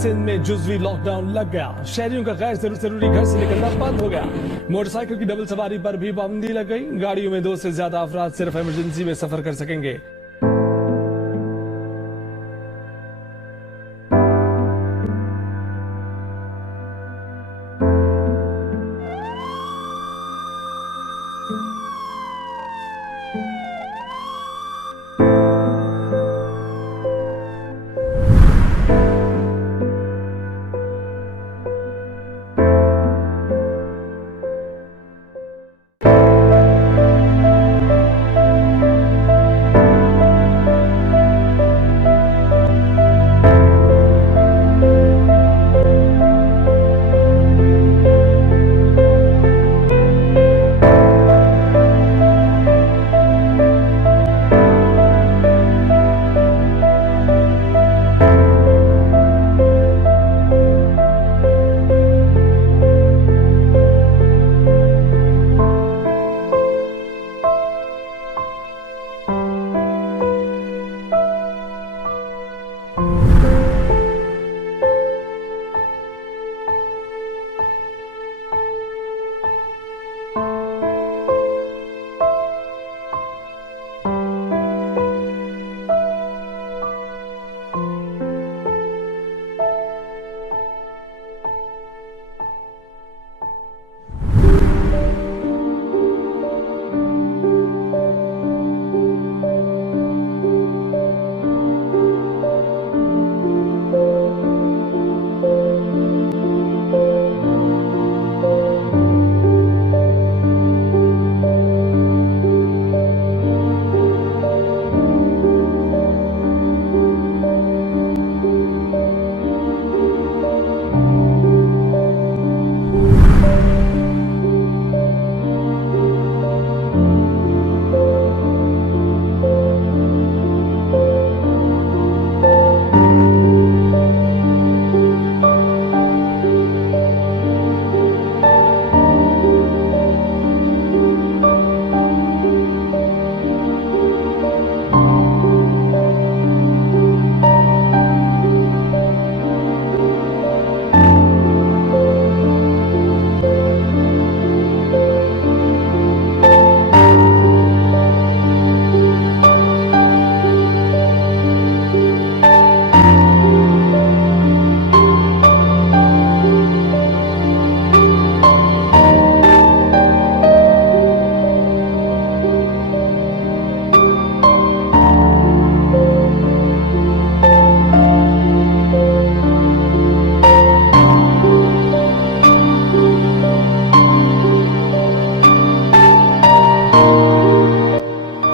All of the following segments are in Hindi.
सिंध में जुज़वी लॉकडाउन लग गया। शहरियों का गैर जरूरी घर से निकलना बंद हो गया। मोटरसाइकिल की डबल सवारी पर भी पाबंदी लग गई। गाड़ियों में 2 से ज्यादा अफराद सिर्फ इमरजेंसी में सफर कर सकेंगे।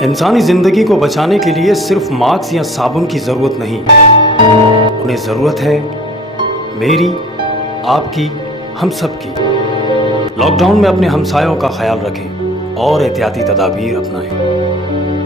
इंसानी जिंदगी को बचाने के लिए सिर्फ मास्क या साबुन की जरूरत नहीं, उन्हें जरूरत है मेरी, आपकी, हम सब की। लॉकडाउन में अपने हमसायों का ख्याल रखें और एहतियाती तदाबीर अपनाएं।